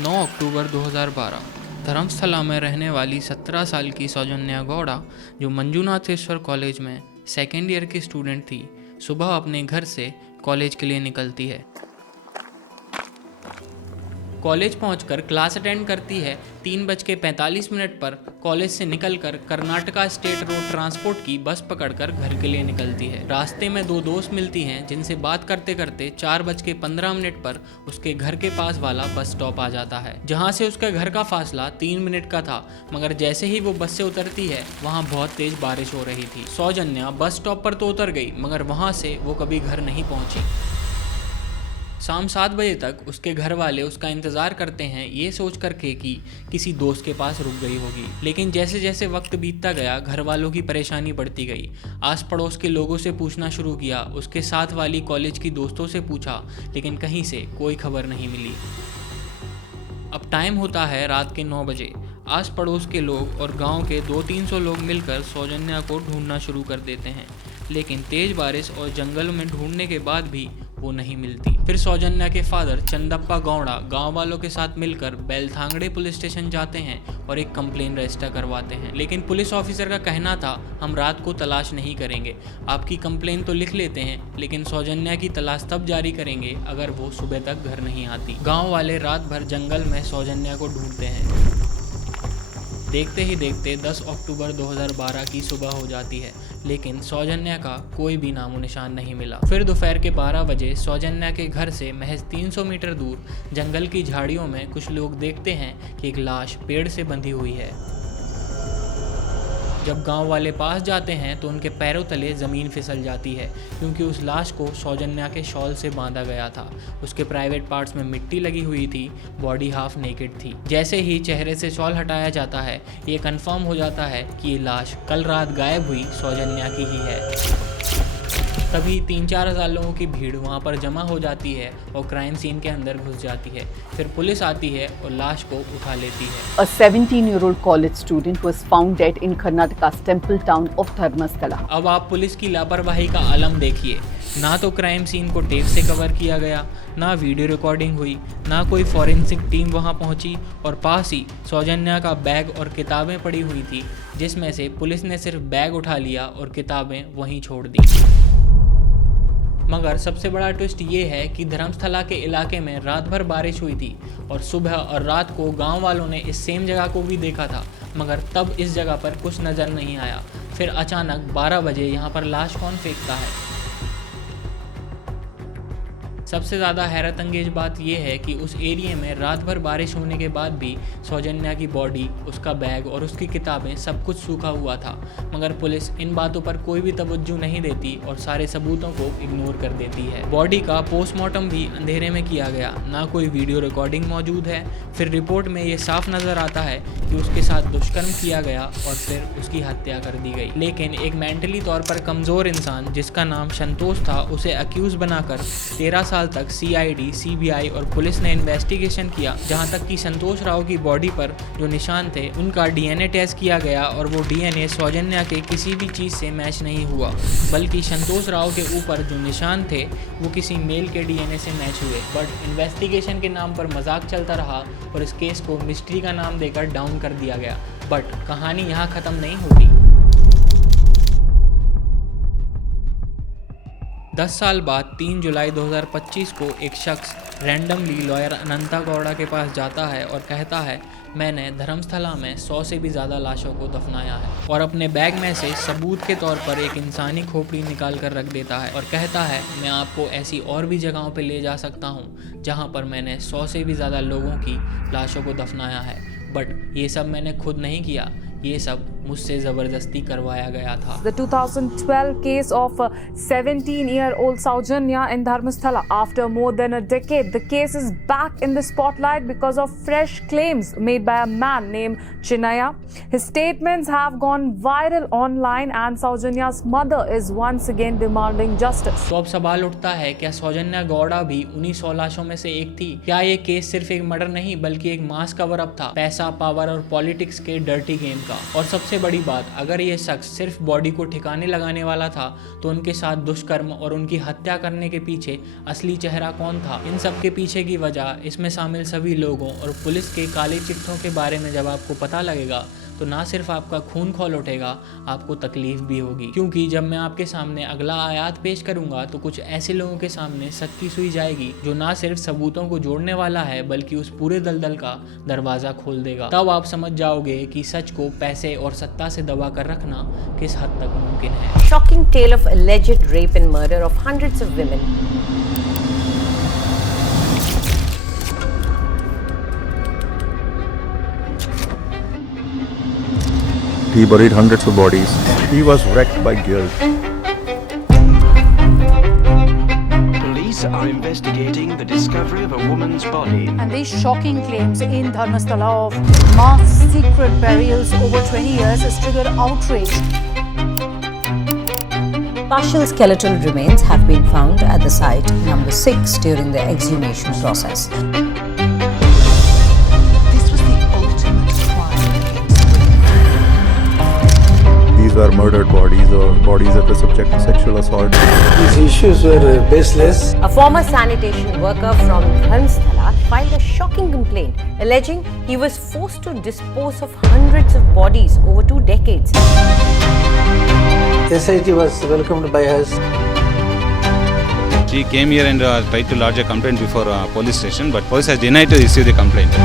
9 अक्टूबर 2012 धर्मस्थला में रहने वाली 17 साल की सौजन्या गौड़ा, जो मंजुनाथेश्वर कॉलेज में सेकेंड ईयर की स्टूडेंट थी, सुबह अपने घर से कॉलेज के लिए निकलती है। कॉलेज पहुंचकर क्लास अटेंड करती है। 3:45 पर कॉलेज से निकलकर कर्नाटका स्टेट रोड ट्रांसपोर्ट की बस पकड़कर घर के लिए निकलती है। रास्ते में दो दोस्त मिलती हैं, जिनसे बात करते करते 4:15 पर उसके घर के पास वाला बस स्टॉप आ जाता है, जहां से उसके घर का फासला 3 मिनट का था। मगर जैसे ही वो बस से उतरती है, वहां बहुत तेज बारिश हो रही थी। सौजन्या बस स्टॉप पर तो उतर गई, मगर वहां से वो कभी घर नहीं पहुंची। शाम 7 बजे तक उसके घर वाले उसका इंतज़ार करते हैं, ये सोच करके कि किसी दोस्त के पास रुक गई होगी। लेकिन जैसे जैसे वक्त बीतता गया, घर वालों की परेशानी बढ़ती गई। आस पड़ोस के लोगों से पूछना शुरू किया, उसके साथ वाली कॉलेज की दोस्तों से पूछा, लेकिन कहीं से कोई खबर नहीं मिली। अब टाइम होता है रात के 9 बजे। आस पड़ोस के लोग और गांव के 200-300 लोग मिलकर सौजन्या को ढूंढना शुरू कर देते हैं, लेकिन तेज बारिश और जंगल में ढूंढने के बाद भी वो नहीं मिलती। फिर सौजन्या के फादर चंदप्पा गौड़ा गांव वालों के साथ मिलकर बेलथांगड़े पुलिस स्टेशन जाते हैं और एक कंप्लेन रजिस्टर करवाते हैं। लेकिन पुलिस ऑफिसर का कहना था, हम रात को तलाश नहीं करेंगे, आपकी कंप्लेन तो लिख लेते हैं, लेकिन सौजन्या की तलाश तब जारी करेंगे अगर वो सुबह तक घर नहीं आती। गाँव वाले रात भर जंगल में सौजन्या को ढूंढते हैं। देखते ही देखते 10 अक्टूबर 2012 की सुबह हो जाती है, लेकिन सौजन्या का कोई भी नामो निशान नहीं मिला। फिर दोपहर के 12 बजे सौजन्या के घर से महज 300 मीटर दूर जंगल की झाड़ियों में कुछ लोग देखते हैं कि एक लाश पेड़ से बंधी हुई है। जब गांव वाले पास जाते हैं तो उनके पैरों तले ज़मीन फिसल जाती है, क्योंकि उस लाश को सौजन्या के शॉल से बांधा गया था। उसके प्राइवेट पार्ट्स में मिट्टी लगी हुई थी, बॉडी हाफ नेकेड थी। जैसे ही चेहरे से शॉल हटाया जाता है, ये कंफर्म हो जाता है कि ये लाश कल रात गायब हुई सौजन्या की ही है। तभी 3-4 हज़ार लोगों की भीड़ वहाँ पर जमा हो जाती है और क्राइम सीन के अंदर घुस जाती है। फिर पुलिस आती है और लाश को उठा लेती है। A 17-year-old college student was found dead in Karnataka's temple town of Dharmasthala. अब आप पुलिस की लापरवाही का आलम देखिए। ना तो क्राइम सीन को टेप से कवर किया गया, ना वीडियो रिकॉर्डिंग हुई, ना कोई फॉरेंसिक टीम वहां पहुंची, और पास ही सौजन्या का बैग और किताबें पड़ी हुई थी, जिसमें से पुलिस ने सिर्फ बैग उठा लिया और किताबें वहीं छोड़ दी। मगर सबसे बड़ा ट्विस्ट ये है कि धर्मस्थला के इलाके में रात भर बारिश हुई थी और सुबह और रात को गांव वालों ने इस सेम जगह को भी देखा था, मगर तब इस जगह पर कुछ नज़र नहीं आया। फिर अचानक 12 बजे यहाँ पर लाश कौन फेंकता है? सबसे ज़्यादा हैरत अंगेज बात यह है कि उस एरिया में रात भर बारिश होने के बाद भी सौजन्या की बॉडी, उसका बैग और उसकी किताबें सब कुछ सूखा हुआ था। मगर पुलिस इन बातों पर कोई भी तवज्जो नहीं देती और सारे सबूतों को इग्नोर कर देती है। बॉडी का पोस्टमार्टम भी अंधेरे में किया गया, ना कोई वीडियो रिकॉर्डिंग मौजूद है। फिर रिपोर्ट में ये साफ नज़र आता है कि उसके साथ दुष्कर्म किया गया और फिर उसकी हत्या कर दी गई। लेकिन एक मेंटली तौर पर कमज़ोर इंसान जिसका नाम संतोष था, उसे अक्यूज बनाकर 13 साल तक सीआईडी, सीबीआई और पुलिस ने इन्वेस्टिगेशन किया, जहां तक कि संतोष राव की बॉडी पर जो निशान थे उनका डीएनए टेस्ट किया गया और वो डीएनए सौजन्या के किसी भी चीज़ से मैच नहीं हुआ, बल्कि संतोष राव के ऊपर जो निशान थे वो किसी मेल के डीएनए से मैच हुए। बट इन्वेस्टिगेशन के नाम पर मजाक चलता रहा और इस केस को मिस्ट्री का नाम देकर डाउन कर दिया गया। बट कहानी यहाँ ख़त्म नहीं होती। 10 साल बाद 3 जुलाई 2025 को एक शख्स रैंडमली लॉयर अनंता गौड़ा के पास जाता है और कहता है, मैंने धर्मस्थला में 100 से भी ज़्यादा लाशों को दफनाया है, और अपने बैग में से सबूत के तौर पर एक इंसानी खोपड़ी निकाल कर रख देता है और कहता है, मैं आपको ऐसी और भी जगहों पर ले जा सकता हूँ जहाँ पर मैंने 100 से भी ज़्यादा लोगों की लाशों को दफनाया है। बट ये सब मैंने खुद नहीं किया, ये सब मुझसे ज़बरदस्ती करवाया गया था। The 2012 case of 17-year-old Saujanya in Dharmasthala. After more than a decade, the case is back in the spotlight because of fresh claims made by a man named Chinaya. His statements have gone viral online and Saujanya's mother is once again demanding justice. तो अब सवाल उठता है, क्या सौजन्या गौड़ा भी उन्हीं 100 लाशों में से एक थी? क्या ये केस सिर्फ एक मर्डर नहीं बल्कि एक मास कवर अप था, पैसा, पावर और पॉलिटिक्स के डर्टी गेम का? और सबसे सबसे बड़ी बात, अगर ये शख्स सिर्फ बॉडी को ठिकाने लगाने वाला था तो उनके साथ दुष्कर्म और उनकी हत्या करने के पीछे असली चेहरा कौन था? इन सब के पीछे की वजह, इसमें शामिल सभी लोगों और पुलिस के काले चिट्ठों के बारे में जब आपको पता लगेगा तो ना सिर्फ आपका खून खौल उठेगा, आपको तकलीफ भी होगी। क्योंकि जब मैं आपके सामने अगला आयात पेश करूंगा तो कुछ ऐसे लोगों के सामने सच्ची सुई जाएगी जो ना सिर्फ सबूतों को जोड़ने वाला है बल्कि उस पूरे दलदल का दरवाजा खोल देगा। तब आप समझ जाओगे कि सच को पैसे और सत्ता से दबा कर रखना किस हद तक मुमकिन है। Shocking tale of alleged rape and murder of hundreds of women. He buried hundreds of bodies. He was wrecked by guilt. Police are investigating the discovery of a woman's body. And these shocking claims in Dharmasthala of mass secret burials over 20 years has triggered outrage. Partial skeletal remains have been found at the site number 6 during the exhumation process. This was the ultimate crime against These were murdered bodies or bodies that were subject to sexual assault. These issues were baseless. A former sanitation worker from Dharmasthala filed a shocking complaint alleging he was forced to dispose of hundreds of bodies over 2 decades. SIT was welcomed by us. She came here and tried to lodge a complaint before police station, but police has denied to issue the complaint.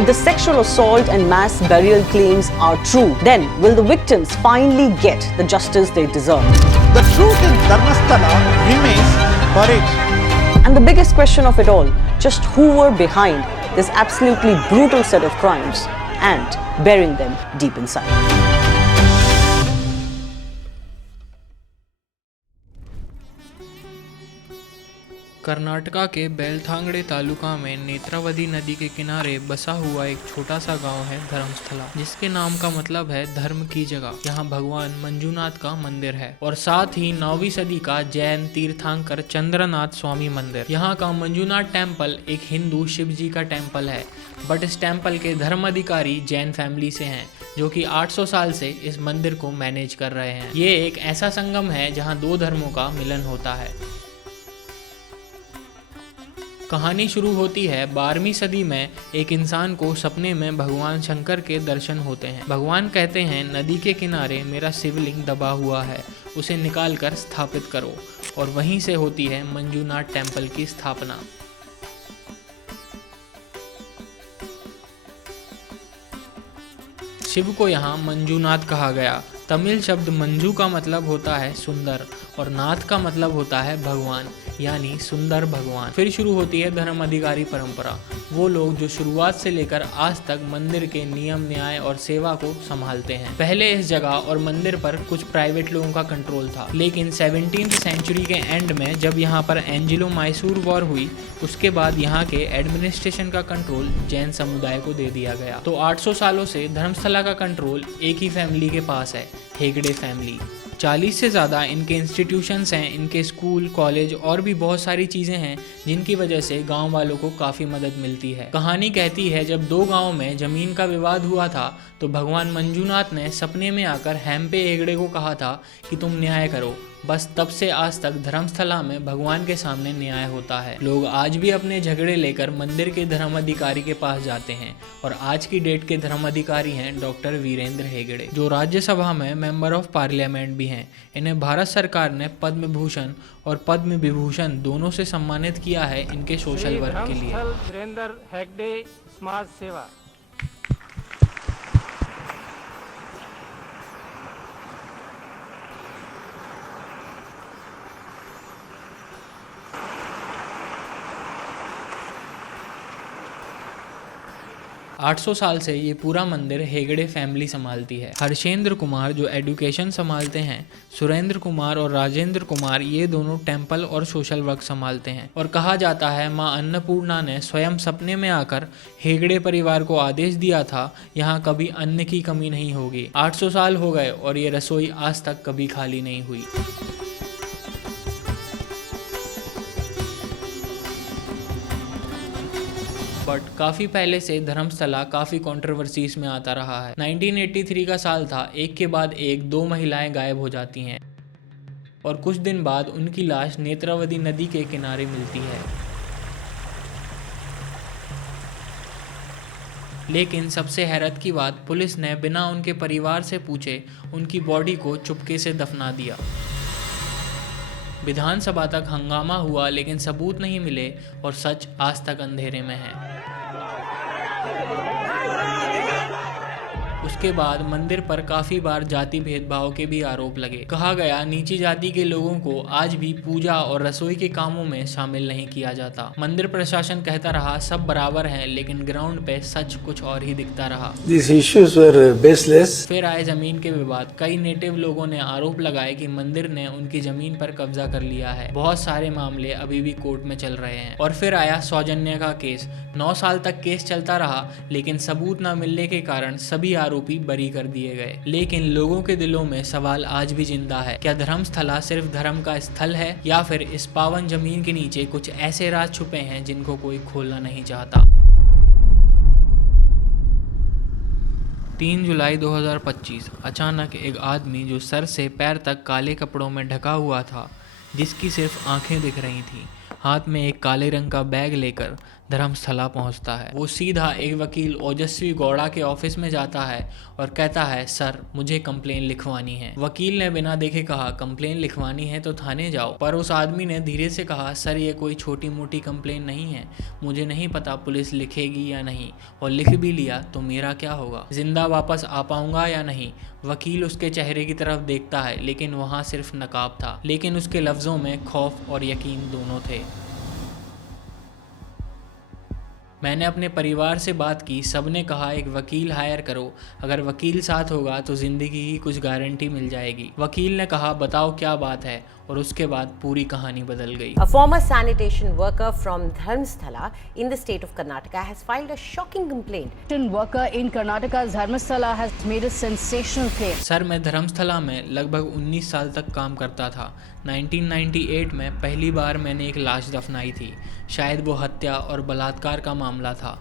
If the sexual assault and mass burial claims are true, then will the victims finally get the justice they deserve? The truth in Dharmasthala remains buried. And the biggest question of it all, just who were behind this absolutely brutal set of crimes and burying them deep inside? Karnataka के बेलथांगड़े तालुका में नेत्रावती नदी के किनारे बसा हुआ एक छोटा सा गांव है धर्मस्थला, जिसके नाम का मतलब है धर्म की जगह। यहाँ भगवान मंजूनाथ का मंदिर है और साथ ही 9वीं सदी का जैन तीर्थंकर चंद्रनाथ स्वामी मंदिर। यहाँ का मंजूनाथ टेम्पल एक हिंदू शिव जी का टेम्पल है, बट इस टेम्पल के धर्म अधिकारी जैन फैमिली से हैं जो कि 800 साल से इस मंदिर को मैनेज कर रहे हैं। ये एक ऐसा संगम है जहाँ 2 धर्मों का मिलन होता है। कहानी शुरू होती है 12वीं सदी में। एक इंसान को सपने में भगवान शंकर के दर्शन होते हैं। भगवान कहते हैं नदी के किनारे मेरा शिवलिंग दबा हुआ है, उसे निकाल कर स्थापित करो, और वहीं से होती है मंजूनाथ टेम्पल की स्थापना। शिव को यहाँ मंजूनाथ कहा गया। तमिल शब्द मंजू का मतलब होता है सुंदर और नाथ का मतलब होता है भगवान, यानी सुंदर भगवान। फिर शुरू होती है धर्म अधिकारी परंपरा, वो लोग जो शुरुआत से लेकर आज तक मंदिर के नियम न्याय और सेवा को संभालते हैं। पहले इस जगह और मंदिर पर कुछ प्राइवेट लोगों का कंट्रोल था, लेकिन 17वीं सेंचुरी के एंड में जब यहाँ पर एंग्लो मैसूर वॉर हुई, उसके बाद यहाँ के एडमिनिस्ट्रेशन का कंट्रोल जैन समुदाय को दे दिया गया। तो 800 सालों से धर्मस्थला का कंट्रोल एक ही फैमिली के पास है, हेगड़े फैमिली। 40 से ज़्यादा इनके इंस्टीट्यूशंस हैं, इनके स्कूल, कॉलेज और भी बहुत सारी चीज़ें हैं जिनकी वजह से गांव वालों को काफ़ी मदद मिलती है। कहानी कहती है जब 2 गांवों में ज़मीन का विवाद हुआ था तो भगवान मंजूनाथ ने सपने में आकर हेम्पे हेगड़े को कहा था कि तुम न्याय करो। बस तब से आज तक धर्मस्थला में भगवान के सामने न्याय होता है। लोग आज भी अपने झगड़े लेकर मंदिर के धर्म अधिकारी के पास जाते हैं और आज की डेट के धर्म अधिकारी हैं डॉक्टर वीरेंद्र हेगड़े, जो राज्यसभा में मेंबर ऑफ पार्लियामेंट भी हैं। इन्हें भारत सरकार ने पद्म भूषण और पद्म विभूषण दोनों से सम्मानित किया है इनके सोशल वर्क के लिए। वीरेंद्र हेगड़े समाज सेवा। 800 साल से ये पूरा मंदिर हेगड़े फैमिली संभालती है। हर्षेंद्र कुमार जो एजुकेशन संभालते हैं, सुरेंद्र कुमार और राजेंद्र कुमार ये दोनों टेम्पल और सोशल वर्क संभालते हैं। और कहा जाता है माँ अन्नपूर्णा ने स्वयं सपने में आकर हेगड़े परिवार को आदेश दिया था, यहाँ कभी अन्न की कमी नहीं होगी। 800 साल हो गए और ये रसोई आज तक कभी खाली नहीं हुई। बट काफ़ी पहले से धर्मस्थला काफ़ी कंट्रोवर्सीज में आता रहा है। 1983 का साल था। एक के बाद एक 2 महिलाएं गायब हो जाती हैं और कुछ दिन बाद उनकी लाश नेत्रावती नदी के किनारे मिलती है। लेकिन सबसे हैरत की बात, पुलिस ने बिना उनके परिवार से पूछे उनकी बॉडी को चुपके से दफना दिया। विधानसभा तक हंगामा हुआ लेकिन सबूत नहीं मिले और सच आज तक अंधेरे में है। उसके बाद मंदिर पर काफी बार जाति भेदभाव के भी आरोप लगे। कहा गया नीची जाति के लोगों को आज भी पूजा और रसोई के कामों में शामिल नहीं किया जाता। मंदिर प्रशासन कहता रहा सब बराबर हैं, लेकिन ग्राउंड पे सच कुछ और ही दिखता रहा। These issues were baseless. फिर आए जमीन के विवाद। कई नेटिव लोगों ने आरोप लगाए कि मंदिर ने उनकी जमीन पर कब्जा कर लिया है। बहुत सारे मामले अभी भी कोर्ट में चल रहे हैं। और फिर आया सौजन्या का केस। 9 साल तक केस चलता रहा, लेकिन सबूत न मिलने के कारण सभी आरोपी बरी कर दिए गए। लेकिन लोगों के दिलों में सवाल आज भी जिंदा है, क्या धर्मस्थला सिर्फ धर्म का स्थल है या फिर इस पावन जमीन के नीचे कुछ ऐसे राज छुपे हैं जिनको कोई खोलना नहीं चाहता। 3 जुलाई 2025 अचानक एक आदमी जो सर से पैर तक काले कपड़ों में ढका हुआ था, जिसकी सिर्फ आंखें दिख रही थीं, हाथ में एक काले रंग का बैग लेकर धर्मस्थला पहुंचता है। वो सीधा एक वकील ओजस्वी गौड़ा के ऑफिस में जाता है और कहता है सर मुझे कंप्लेन लिखवानी है। वकील ने बिना देखे कहा कंप्लेन लिखवानी है तो थाने जाओ। पर उस आदमी ने धीरे से कहा सर ये कोई छोटी मोटी कंप्लेन नहीं है, मुझे नहीं पता पुलिस लिखेगी या नहीं, और लिख भी लिया तो मेरा क्या होगा, जिंदा वापस आ पाऊंगा या नहीं। वकील उसके चेहरे की तरफ देखता है लेकिन वहाँ सिर्फ नकाब था, लेकिन उसके लफ्जों में खौफ और यकीन दोनों थे। मैंने अपने परिवार से बात की, सबने कहा एक वकील हायर करो, अगर वकील साथ होगा तो ज़िंदगी की कुछ गारंटी मिल जाएगी। वकील ने कहा बताओ क्या बात है, और उसके बाद पूरी कहानी बदल गई। A former sanitation worker from Dharmasthala in the state of Karnataka has filed a shocking complaint. Sanitation worker in Karnataka's Dharmasthala has made a sensational claim. Sir मैं धर्मस्थला में लगभग 19 साल तक काम करता था। 1998 में पहली बार मैंने एक लाश दफनाई थी। शायद वो हत्या और बलात्कार का मामला था,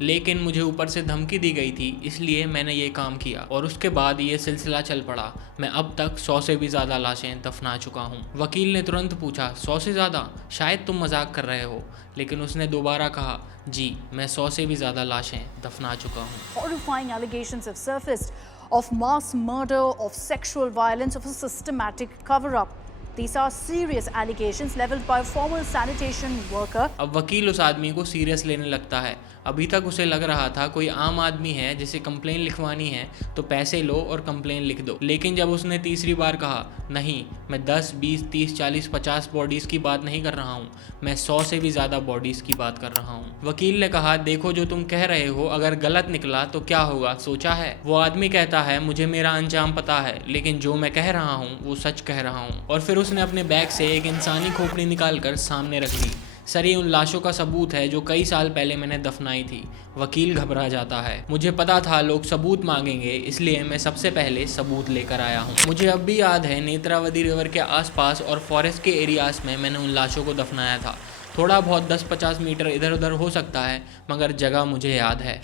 लेकिन मुझे ऊपर से धमकी दी गई थी, इसलिए मैंने ये काम किया और उसके बाद ये सिलसिला चल पड़ा। मैं अब तक 100 से भी ज़्यादा लाशें दफना चुका हूँ। वकील ने तुरंत पूछा 100 से ज़्यादा? शायद तुम मजाक कर रहे हो, लेकिन उसने दोबारा कहा जी मैं 100 से भी ज़्यादा लाशें दफना चुका हूँ। Horrifying allegations have surfaced of mass murder, of sexual violence, of a systematic cover-up. These are serious allegations leveled by a former sanitation worker. अब वकील उस आदमी को सीरियस लेने लगता है। अभी तक उसे लग रहा था कोई आम आदमी है जिसे कंप्लेन लिखवानी है तो पैसे लो और कंप्लेन लिख दो। लेकिन जब उसने तीसरी बार कहा नहीं मैं 10, 20, 30, 40, 50 बॉडीज़ की बात नहीं कर रहा हूँ, मैं 100 से भी ज़्यादा बॉडीज़ की बात कर रहा हूँ। वकील ने कहा देखो जो तुम कह रहे हो अगर गलत निकला तो क्या होगा, सोचा है? वो आदमी कहता है मुझे मेरा अंजाम पता है, लेकिन जो मैं कह रहा हूँ वो सच कह रहा हूँ। और फिर उसने अपने बैग से एक इंसानी खोपड़ी निकालकर सामने रख दी। सर ये उन लाशों का सबूत है जो कई साल पहले मैंने दफनाई थी। वकील घबरा जाता है। मुझे पता था लोग सबूत मांगेंगे, इसलिए मैं सबसे पहले सबूत लेकर आया हूँ। मुझे अब भी याद है नेत्रावती रिवर के आसपास और फॉरेस्ट के एरियाज में मैंने उन लाशों को दफनाया था। थोड़ा बहुत 10-50 मीटर इधर उधर हो सकता है, मगर जगह मुझे याद है।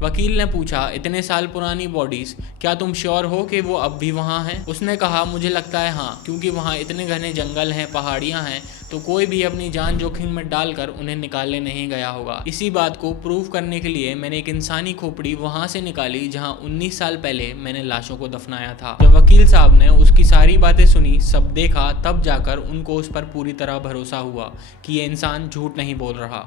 वकील ने पूछा इतने साल पुरानी बॉडीज, क्या तुम श्योर हो कि वो अब भी वहाँ हैं? उसने कहा मुझे लगता है हाँ, क्योंकि वहाँ इतने घने जंगल हैं, पहाड़ियाँ हैं, तो कोई भी अपनी जान जोखिम में डालकर उन्हें निकालने नहीं गया होगा। इसी बात को प्रूव करने के लिए मैंने एक इंसानी खोपड़ी वहाँ से निकाली जहाँ 19 साल पहले मैंने लाशों को दफनाया था। जब वकील साहब ने उसकी सारी बातें सुनी, सब देखा, तब जाकर उनको उस पर पूरी तरह भरोसा हुआ कि ये इंसान झूठ नहीं बोल रहा।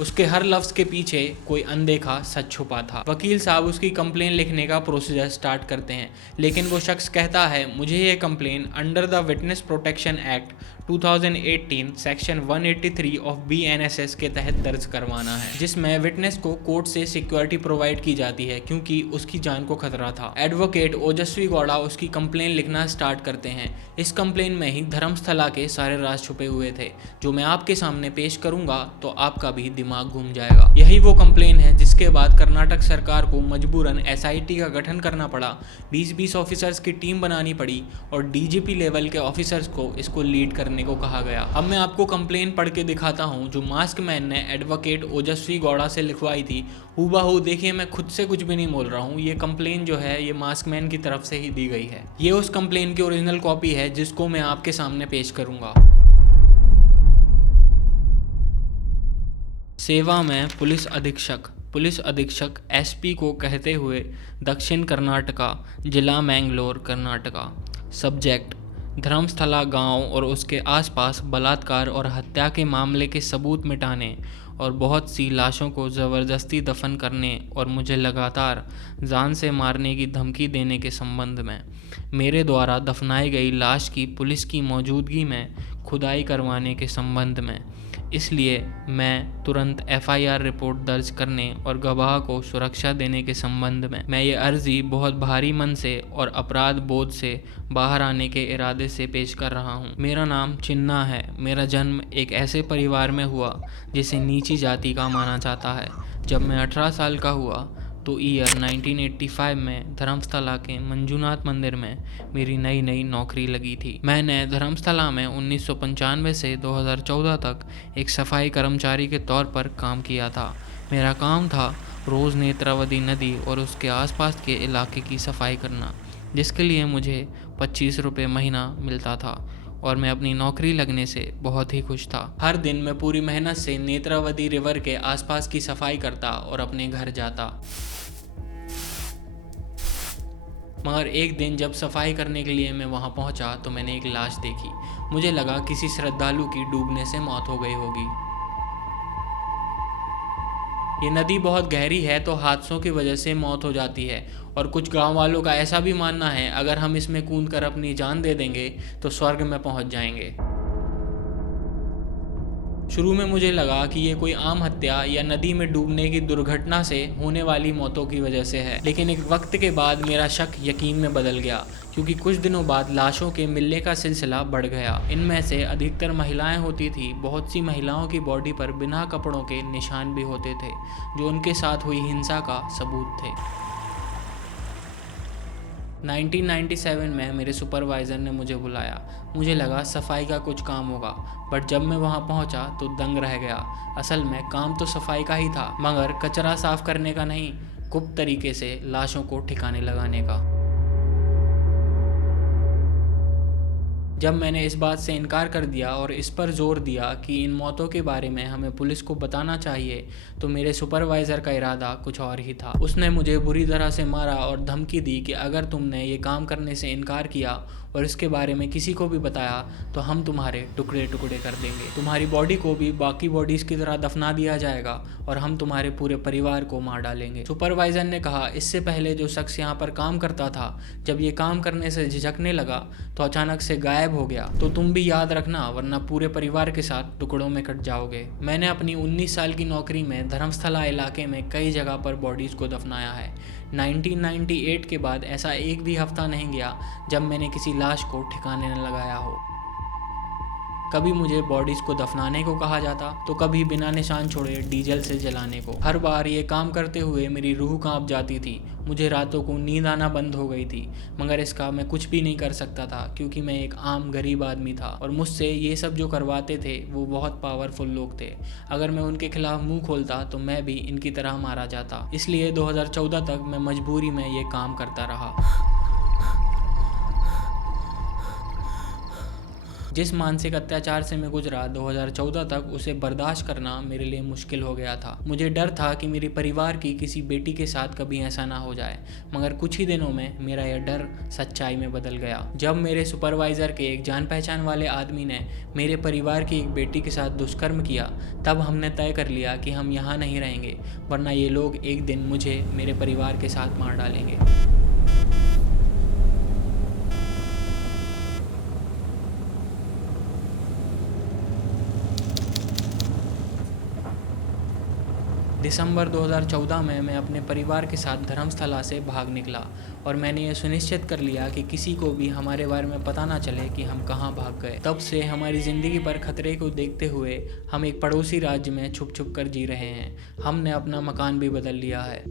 उसके हर लफ्ज़ के पीछे कोई अनदेखा सच छुपा था। वकील साहब उसकी कंप्लेन लिखने का प्रोसीजर स्टार्ट करते हैं, लेकिन वो शख्स कहता है मुझे ये complain under the witness protection act 2018 section 183 of BNSS के तहत दर्ज करवाना है, जिसमें विटनेस को कोर्ट से सिक्योरिटी प्रोवाइड की जाती है क्योंकि उसकी जान को खतरा था। एडवोकेट ओजस्वी गौड़ा उसकी कंप्लेन लिखना स्टार्ट करते हैं। इस कंप्लेन में ही धर्मस्थला के सारे राज छुपे हुए थे, जो मैं आपके सामने पेश करूंगा तो आपका भी दिमाग घूम जाएगा। यही वो कंप्लेन है जिसके बाद कर्नाटक सरकार को मजबूरन SIT का गठन करना पड़ा, 20-20 ऑफिसर्स की टीम बनानी पड़ी और DGP लेवल के ऑफिसर्स को इसको लीड करने को कहा गया। अब मैं आपको कंप्लेन पढ़ के दिखाता हूँ जो मास्क मैन ने एडवोकेट ओजस्वी गौड़ा से लिखवाई थी। हूबहू देखिए, मैं खुद से कुछ भी नहीं बोल रहा हूँ, ये कंप्लेन जो है ये मास्क मैन की तरफ से ही दी गई है। ये उस कंप्लेन की ओरिजिनल कॉपी है जिसको मैं आपके सामने पेश करूंगा। सेवा में पुलिस अधीक्षक SP को कहते हुए दक्षिण कर्नाटका, जिला मैंगलोर, कर्नाटका। सब्जेक्ट: धर्मस्थला गांव और उसके आसपास बलात्कार और हत्या के मामले के सबूत मिटाने और बहुत सी लाशों को ज़बरदस्ती दफन करने और मुझे लगातार जान से मारने की धमकी देने के संबंध में। मेरे द्वारा दफनाई गई लाश की पुलिस की मौजूदगी में खुदाई करवाने के संबंध में। इसलिए मैं तुरंत FIR रिपोर्ट दर्ज करने और गवाह को सुरक्षा देने के संबंध में मैं ये अर्जी बहुत भारी मन से और अपराध बोध से बाहर आने के इरादे से पेश कर रहा हूँ। मेरा नाम चिन्ना है। मेरा जन्म एक ऐसे परिवार में हुआ जिसे नीची जाति का माना जाता है। जब मैं 18 साल का हुआ तो ईयर 1985 में धर्मस्थला के मंजूनाथ मंदिर में मेरी नई नौकरी लगी थी। मैंने धर्मस्थला में 1995 से 2014 तक एक सफाई कर्मचारी के तौर पर काम किया था। मेरा काम था रोज़ नेत्रावती नदी और उसके आसपास के इलाके की सफाई करना, जिसके लिए मुझे 25 रुपये महीना मिलता था और मैं अपनी नौकरी लगने से बहुत ही खुश था। हर दिन मैं पूरी मेहनत से नेत्रावती रिवर के आसपास की सफाई करता और अपने घर जाता। मगर एक दिन जब सफाई करने के लिए मैं वहां पहुंचा तो मैंने एक लाश देखी। मुझे लगा किसी श्रद्धालु की डूबने से मौत हो गई होगी। ये नदी बहुत गहरी है तो हादसों की वजह से मौत हो जाती है और कुछ गांव वालों का ऐसा भी मानना है अगर हम इसमें कूदकर अपनी जान दे देंगे तो स्वर्ग में पहुंच जाएंगे। शुरू में मुझे लगा कि ये कोई आम हत्या या नदी में डूबने की दुर्घटना से होने वाली मौतों की वजह से है, लेकिन एक वक्त के बाद मेरा शक यकीन में बदल गया क्योंकि कुछ दिनों बाद लाशों के मिलने का सिलसिला बढ़ गया। इनमें से अधिकतर महिलाएं होती थी। बहुत सी महिलाओं की बॉडी पर बिना कपड़ों के निशान भी होते थे जो उनके साथ हुई हिंसा का सबूत थे। 1997 में मेरे सुपरवाइज़र ने मुझे बुलाया। मुझे लगा सफाई का कुछ काम होगा, बट जब मैं वहां पहुंचा तो दंग रह गया। असल में काम तो सफाई का ही था, मगर कचरा साफ करने का नहीं, गुप्त तरीके से लाशों को ठिकाने लगाने का। जब मैंने इस बात से इनकार कर दिया और इस पर जोर दिया कि इन मौतों के बारे में हमें पुलिस को बताना चाहिए, तो मेरे सुपरवाइज़र का इरादा कुछ और ही था। उसने मुझे बुरी तरह से मारा और धमकी दी कि अगर तुमने ये काम करने से इनकार किया और इसके बारे में किसी को भी बताया तो हम तुम्हारे टुकड़े टुकड़े कर देंगे। तुम्हारी बॉडी को भी बाकी बॉडीज़ की तरह दफना दिया जाएगा और हम तुम्हारे पूरे परिवार को मार डालेंगे। सुपरवाइज़र ने कहा, इससे पहले जो शख्स यहाँ पर काम करता था जब ये काम करने से झिझकने लगा तो अचानक से गायब हो गया, तो तुम भी याद रखना वरना पूरे परिवार के साथ टुकड़ों में कट जाओगे। मैंने अपनी 19 साल की नौकरी में धर्मस्थला इलाके में कई जगह पर बॉडीज़ को दफनाया है। 1998 के बाद ऐसा एक भी हफ्ता नहीं गया जब मैंने किसी लाश को ठिकाने न लगाया हो। कभी मुझे बॉडीज़ को दफनाने को कहा जाता तो कभी बिना निशान छोड़े डीजल से जलाने को। हर बार ये काम करते हुए मेरी रूह कांप जाती थी। मुझे रातों को नींद आना बंद हो गई थी, मगर इसका मैं कुछ भी नहीं कर सकता था क्योंकि मैं एक आम गरीब आदमी था और मुझसे ये सब जो करवाते थे वो बहुत पावरफुल लोग थे। अगर मैं उनके खिलाफ मुंह खोलता तो मैं भी इनकी तरह मारा जाता। इसलिए 2014 तक मैं मजबूरी में ये काम करता रहा। जिस मानसिक अत्याचार से मैं गुजरा 2014 तक, उसे बर्दाश्त करना मेरे लिए मुश्किल हो गया था। मुझे डर था कि मेरे परिवार की किसी बेटी के साथ कभी ऐसा ना हो जाए, मगर कुछ ही दिनों में मेरा यह डर सच्चाई में बदल गया। जब मेरे सुपरवाइज़र के एक जान पहचान वाले आदमी ने मेरे परिवार की एक बेटी के साथ दुष्कर्म किया, तब हमने तय कर लिया कि हम यहाँ नहीं रहेंगे, वरना ये लोग एक दिन मुझे मेरे परिवार के साथ मार डालेंगे। दिसंबर 2014 में मैं अपने परिवार के साथ धर्मस्थला से भाग निकला और मैंने ये सुनिश्चित कर लिया कि किसी को भी हमारे बारे में पता ना चले कि हम कहाँ भाग गए। तब से हमारी ज़िंदगी पर खतरे को देखते हुए हम एक पड़ोसी राज्य में छुप छुप कर जी रहे हैं। हमने अपना मकान भी बदल लिया है,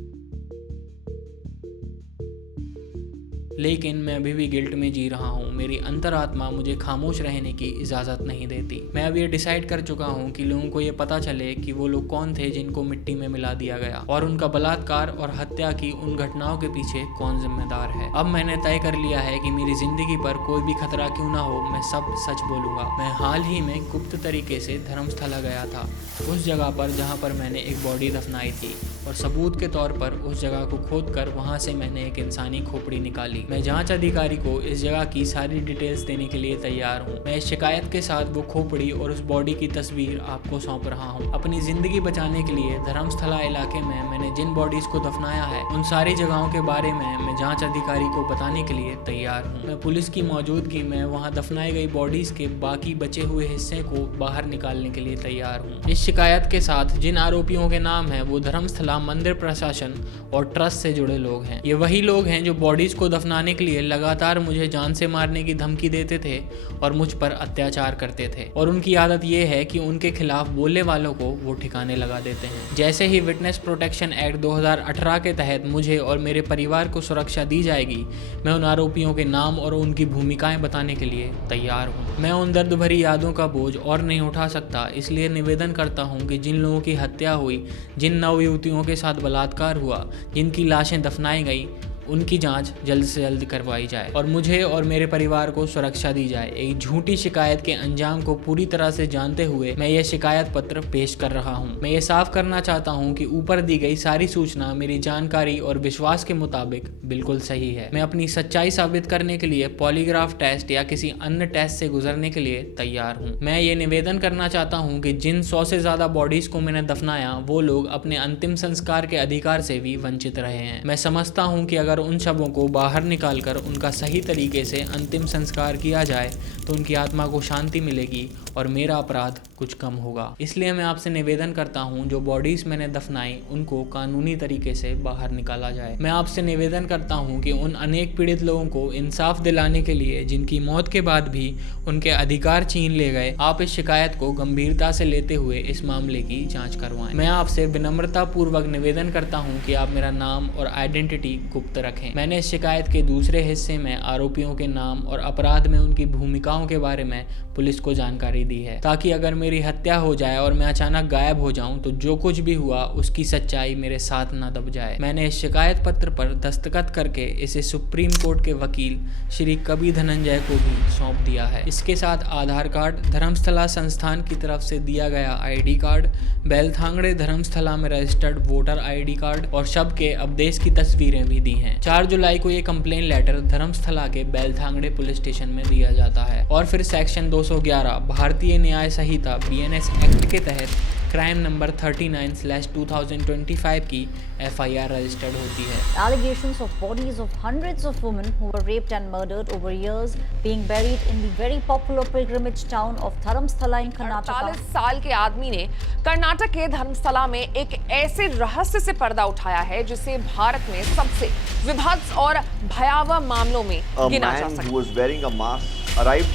लेकिन मैं अभी भी गिल्ट में जी रहा हूँ। मेरी अंतरात्मा मुझे खामोश रहने की इजाज़त नहीं देती। मैं अब ये डिसाइड कर चुका हूँ कि लोगों को ये पता चले कि वो लोग कौन थे जिनको मिट्टी में मिला दिया गया और उनका बलात्कार और हत्या की उन घटनाओं के पीछे कौन जिम्मेदार है। अब मैंने तय कर लिया है कि मेरी ज़िंदगी पर कोई भी खतरा क्यों ना हो, मैं सब सच बोलूँगा। मैं हाल ही में गुप्त तरीके से धर्मस्थला गया था, उस जगह पर जहाँ पर मैंने एक बॉडी दफनाई थी, और सबूत के तौर पर उस जगह को खोदकर वहाँ से मैंने एक इंसानी खोपड़ी निकाली। मैं जांच अधिकारी को इस जगह की सारी डिटेल्स देने के लिए तैयार हूँ। मैं इस शिकायत के साथ वो खोपड़ी और उस बॉडी की तस्वीर आपको सौंप रहा हूँ। अपनी ज़िंदगी बचाने के लिए धर्मस्थला इलाके में मैंने जिन बॉडीज़ को दफनाया है उन सारी जगहों के बारे में मैं जांच अधिकारी को बताने के लिए तैयार हूँ। मैं पुलिस की मौजूदगी में वहाँ दफनाई गई बॉडीज़ के बाकी बचे हुए हिस्से को बाहर निकालने के लिए तैयार हूँ। इस शिकायत के साथ जिन आरोपियों के नाम है वो धर्मस्थला मंदिर प्रशासन और ट्रस्ट से जुड़े लोग हैं। ये वही लोग हैं जो बॉडीज़ को दफनाने के लिए लगातार मुझे जान से मारने की धमकी देते थे और मुझ पर अत्याचार करते थे, और उनकी आदत ये है कि उनके खिलाफ बोलने वालों को वो ठिकाने लगा देते हैं। जैसे ही विटनेस प्रोटेक्शन एक्ट 2018 के तहत मुझे और मेरे परिवार को सुरक्षा दी जाएगी, मैं उन आरोपियों के नाम और उनकी भूमिकाएं बताने के लिए तैयार हूँ। मैं उन दर्द भरी यादों का बोझ और नहीं उठा सकता, इसलिए निवेदन करता हूँ कि जिन लोगों की हत्या हुई, जिन नवयुवतियों के साथ बलात्कार हुआ, जिनकी लाशें दफनाई गई, उनकी जांच जल्द से जल्द करवाई जाए और मुझे और मेरे परिवार को सुरक्षा दी जाए। एक झूठी शिकायत के अंजाम को पूरी तरह से जानते हुए मैं ये शिकायत पत्र पेश कर रहा हूँ। मैं ये साफ करना चाहता हूँ कि ऊपर दी गई सारी सूचना मेरी जानकारी और विश्वास के मुताबिक बिल्कुल सही है। मैं अपनी सच्चाई साबित करने के लिए पॉलीग्राफ टेस्ट या किसी अन्य टेस्ट से गुजरने के लिए तैयार हूँ। मैं ये निवेदन करना चाहता हूँ कि जिन 100 से ज़्यादा बॉडीज को मैंने दफनाया वो लोग अपने अंतिम संस्कार के अधिकार से भी वंचित रहे हैं। मैं समझता हूँ कि अगर उन शवों को बाहर निकालकर उनका सही तरीके से अंतिम संस्कार किया जाए तो उनकी आत्मा को शांति मिलेगी और मेरा अपराध कुछ कम होगा। इसलिए मैं आपसे निवेदन करता हूं, जो बॉडीज मैंने दफनाई उनको कानूनी तरीके से बाहर निकाला जाए। मैं आपसे निवेदन करता हूं कि उन अनेक पीड़ित लोगों को इंसाफ दिलाने के लिए जिनकी मौत के बाद भी उनके अधिकार छीन ले गए, आप इस शिकायत को गंभीरता से लेते हुए इस मामले की जाँच करवाएं। मैं आपसे विनम्रता पूर्वक निवेदन करता हूँ कि आप मेरा नाम और आइडेंटिटी गुप्त रखें। मैंने इस शिकायत के दूसरे हिस्से में आरोपियों के नाम और अपराध में उनकी भूमिकाओं के बारे में पुलिस को जानकारी दी है, ताकि अगर मेरी हत्या हो जाए और मैं अचानक गायब हो जाऊं तो जो कुछ भी हुआ उसकी सच्चाई मेरे साथ न दब जाए। मैंने इस शिकायत पत्र पर दस्तखत करके इसे सुप्रीम कोर्ट के वकील श्री कवि धनंजय को भी सौंप दिया है। इसके साथ आधार कार्ड, धर्मस्थला संस्थान की तरफ से दिया गया ID कार्ड, बेलथांगड़े धर्मस्थला में रजिस्टर्ड वोटर ID कार्ड और शव के अवदेश की तस्वीरें भी दी हैं। 4 जुलाई को ये कंप्लेन लेटर धर्मस्थला के बेलथांगड़े पुलिस स्टेशन में दिया जाता है और फिर सेक्शन 211 भारतीय न्याय संहिता BNS एक्ट के तहत क्राइम नंबर 39/2025 की FIR रजिस्टर्ड होती है। Allegations of bodies of hundreds of women who were raped and murdered over years being buried in the very popular pilgrimage town of Dharamsthala in Karnataka. 48 साल के आदमी ने कर्नाटक के धर्मस्थला में एक ऐसे रहस्य से पर्दा उठाया है जिसे भारत में सबसे विभत्स और भयावह मामलों में गिना जा सकता है। A man who was wearing a mask arrived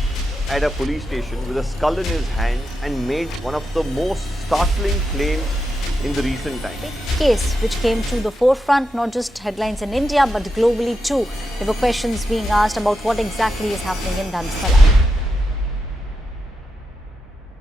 at a police station with a skull in his hand and made one of the most startling claims in the recent time. Case which came to the forefront, not just headlines in India but globally too. There were questions being asked about what exactly is happening in Dharamsthala.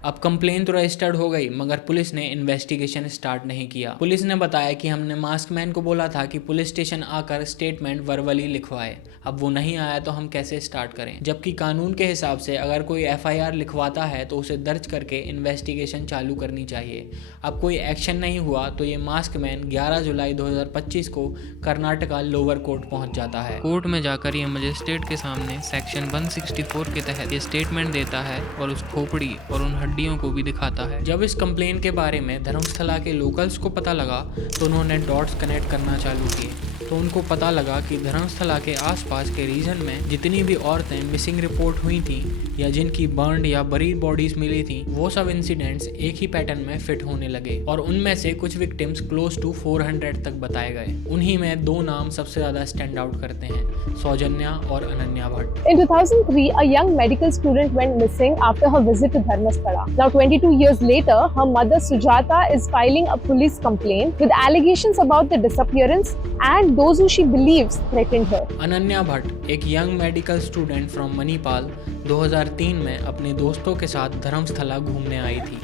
अब complain तो registered हो गई, मगर police ने investigation start नहीं किया। Police ने बताया कि हमने मास्कमैन को बोला था कि पुलिस स्टेशन आकर स्टेटमेंट वर्बली लिखवाए। अब वो नहीं आया तो हम कैसे स्टार्ट करें, जबकि कानून के हिसाब से अगर कोई FIR लिखवाता है तो उसे दर्ज करके इन्वेस्टिगेशन चालू करनी चाहिए। अब कोई एक्शन नहीं हुआ तो ये मास्कमैन 11 जुलाई 2025 को कर्नाटका लोअर कोर्ट पहुंच जाता है। कोर्ट में जाकर ये मजिस्ट्रेट के सामने सेक्शन 164 के तहत ये स्टेटमेंट देता है और उस खोपड़ी और उन हड्डियों को भी दिखाता है। जब इस कंप्लेन के बारे में धर्मस्थला के लोकल्स को पता लगा तो उन्होंने डॉट्स कनेक्ट करना चालू किए तो उनको पता लगा कि धर्मस्थला के आसपास के रीजन में जितनी भी औरतें मिसिंग रिपोर्ट हुई थी या जिनकी बर्न्ड या बरीड बॉडीज मिली थी, वो सब इंसिडेंट्स एक ही पैटर्न में फिट होने लगे और उनमें से कुछ विक्टिम्स क्लोज टू 400 तक बताए गए। उन्हीं में दो नाम सबसे ज्यादा स्टैंड आउट करते हैं, सौजन्या और Ananya Bhatt. In 2003, a young medical student went missing after her visit to Dharmasthala. Now 22 years later, her mother Sujata is filing a police complaint with allegations about the disappearance and those who she believes threatened her. Ananya Bhatt एक young medical student from Manipal 2003 में अपने दोस्तों के साथ धर्मस्थला घूमने आई थी,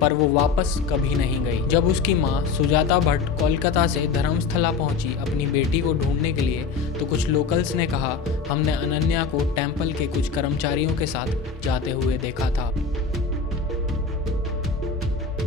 पर वो वापस कभी नहीं गई। जब उसकी माँ सुजाता भट्ट कोलकाता से धर्मस्थला पहुंची अपनी बेटी को ढूंढने के लिए, तो कुछ लोकल्स ने कहा हमने अनन्या को टेंपल के कुछ कर्मचारियों के साथ जाते हुए देखा था।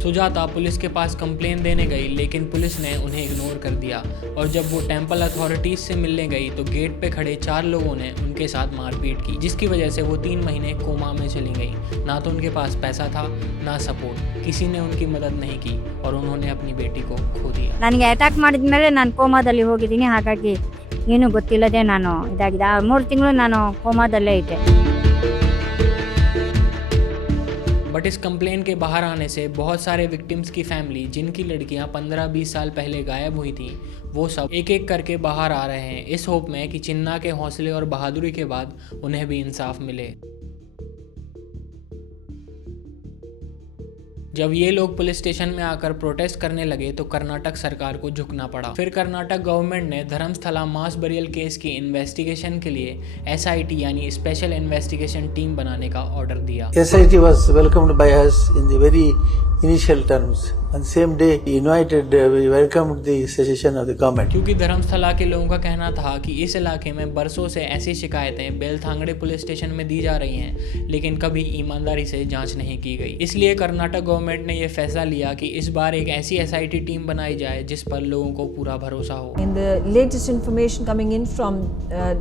सुजाता पुलिस के पास कंप्लेन देने गई, लेकिन पुलिस ने उन्हें इग्नोर कर दिया और जब वो टेंपल अथॉरिटीज से मिलने गई तो गेट पे खड़े 4 लोगों ने उनके साथ मारपीट की, जिसकी वजह से वो 3 महीने कोमा में चली गई। ना तो उनके पास पैसा था, ना सपोर्ट, किसी ने उनकी मदद नहीं की और उन्होंने अपनी बेटी को खो दिया। ನನಗೆ ಅಟ್ಯಾಕ್ ಮಾಡಿದ ಮೇಲೆ ನಾನು ಕೋಮಾದಲ್ಲಿ ಹೋಗಿದ್ದೀನಿ, ಹಾಗಾಗಿ ಏನು ಗೊತ್ತಿಲ್ಲದೆ ನಾನು ಇದಾಗಿದೆ। 3 ತಿಂಗಳು ನಾನು ಕೋಮಾದಲ್ಲೇ ಇದ್ದೆ। बट इस कंप्लेन के बाहर आने से बहुत सारे विक्टिम्स की फैमिली, जिनकी लड़कियां 15-20 साल पहले गायब हुई थी, वो सब एक एक करके बाहर आ रहे हैं, इस होप में कि चिन्ना के हौसले और बहादुरी के बाद उन्हें भी इंसाफ मिले। जब ये लोग पुलिस स्टेशन में आकर प्रोटेस्ट करने लगे तो कर्नाटक सरकार को झुकना पड़ा। फिर कर्नाटक गवर्नमेंट ने धर्मस्थला मास बरियल केस की इन्वेस्टिगेशन के लिए SIT यानी स्पेशल इन्वेस्टिगेशन टीम बनाने का ऑर्डर दिया। SIT was welcomed by us in the very initial terms. On the same day, we welcomed the secession of the government. क्योंकि धर्मस्थला के लोगों का कहना था कि इस इलाके में बरसों से ऐसी शिकायतें बेलथांगड़े पुलिस स्टेशन में दी जा रही हैं, लेकिन कभी ईमानदारी से जांच नहीं की गई। इसलिए कर्नाटक गवर्नमेंट ने यह फैसला लिया कि इस बार एक ऐसी SIT टीम बनाई जाए जिस पर लोगों को पूरा भरोसा हो। In the latest information coming in from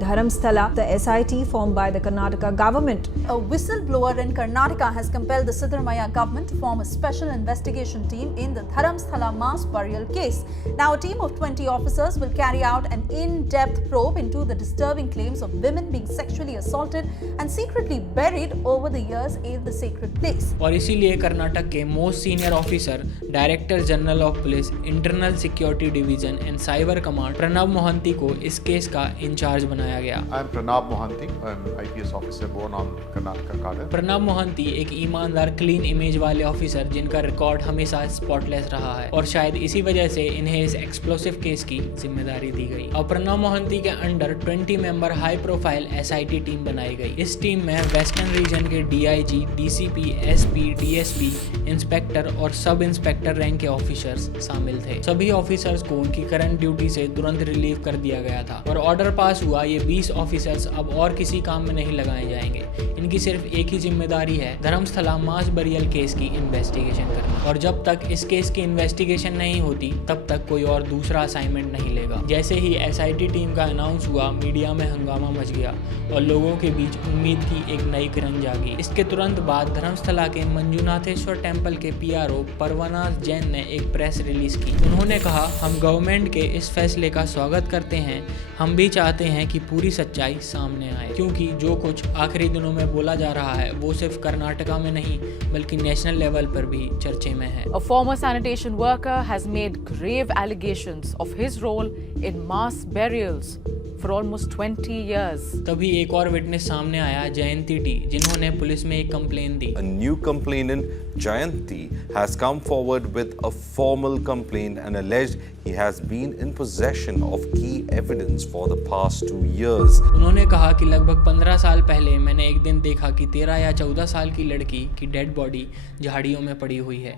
Dharamsthala, the SIT formed by the Karnataka government. A whistleblower in Karnataka has compelled the Siddaramaiah government to form a special investigation team in the Dharamsthala mass burial case. Now, a team of 20 officers will carry out an in-depth probe into the disturbing claims of women being sexually assaulted and secretly buried over the years in the sacred place. और इसीलिए कर्नाटक के most senior officer, director general of police, internal security division and cyber command Pranab Mohanty को इस case का in charge बनाया गया। I am Pranab Mohanty, I am IPS officer born on Karnataka cadre. Pranab Mohanty एक ईमानदार क्लीन इमेज वाले ऑफिसर जिनका रिकॉर्ड हमेशा स्पॉटलेस रहा है और शायद इसी वजह से इन्हें इस एक्सप्लोसिव केस की जिम्मेदारी दी गई। और प्रणब मोहंती के under 20 member high profile SIT team बनाई गई। इस टीम में वेस्टर्न रीजन के DIG, DCP, SP, DSP, inspector और सब इंस्पेक्टर रैंक के ऑफिसर्स शामिल थे। सभी ऑफिसर्स को उनकी करंट ड्यूटी से तुरंत रिलीव कर दिया गया था और ऑर्डर पास हुआ, ये 20 ऑफिसर्स अब और किसी काम में नहीं लगाए जाएंगे। इनकी सिर्फ एक ही जिम्मेदारी है, धर्मस्थला मास बरियल केस की इन्वेस्टिगेशन करना। और जब तक इस केस की इन्वेस्टिगेशन नहीं होती तब तक कोई और दूसरा असाइनमेंट नहीं लेगा। जैसे ही SIT टीम का अनाउंस हुआ, मीडिया में हंगामा मच गया और लोगों के बीच उम्मीद की एक नई किरण जागी। इसके तुरंत बाद धर्मस्थला के मंजुनाथेश्वर टेंपल के PRO परवानाथ जैन ने एक प्रेस रिलीज की। उन्होंने कहा, हम गवर्नमेंट के इस फैसले का स्वागत करते हैं। हम भी चाहते हैं कि पूरी सच्चाई सामने आए, क्योंकि जो कुछ आखिरी दिनों में बोला जा रहा है वो सिर्फ कर्नाटका में नहीं बल्कि नेशनल लेवल पर भी चर्चे में है। A former sanitation worker has made grave allegations of his role in mass burials for almost 20 years. तभी एक और विटनेस सामने आया, जयंती टी, जिन्होंने पुलिस में एक complain the. A new complainant, Jayanti, has come forward with a formal complaint and alleged he has been in possession of key evidence for the past 2 years. उन्होंने कहा कि लगभग 15 साल पहले मैंने एक दिन देखा कि 13 या 14 साल की लड़की की डेड बॉडी झाड़ियों में पड़ी हुई है।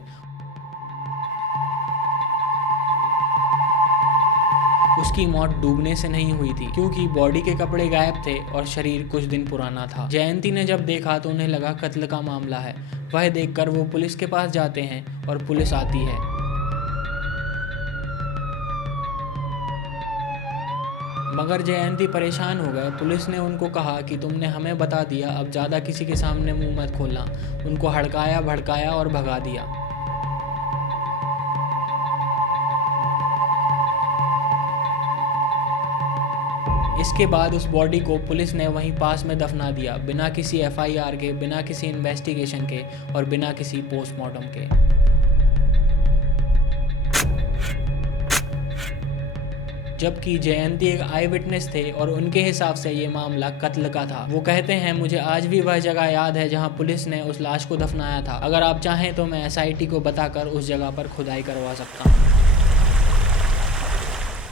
उसकी मौत डूबने से नहीं हुई थी, क्योंकि बॉडी के कपड़े गायब थे और शरीर कुछ दिन पुराना था। जयंती ने जब देखा तो उन्हें लगा कत्ल का मामला है। वह देखकर वो पुलिस के पास जाते हैं और पुलिस आती है। मगर जयंती परेशान हो गए। पुलिस ने उनको कहा कि तुमने हमें बता दिया, अब ज़्यादा किसी के सामने मुंह मत खोलना। उनको हड़काया, भड़काया और भगा दिया। इसके बाद उस बॉडी को पुलिस ने वहीं पास में दफना दिया, बिना किसी FIR के, बिना किसी इन्वेस्टिगेशन के और बिना किसी पोस्टमार्टम के। जबकि जयंती एक आई विटनेस थे और उनके हिसाब से ये मामला कत्ल का था। वो कहते हैं, मुझे आज भी वह जगह याद है जहां पुलिस ने उस लाश को दफनाया था। अगर आप चाहें तो मैं SIT को बताकर उस जगह पर खुदाई करवा सकता हूँ।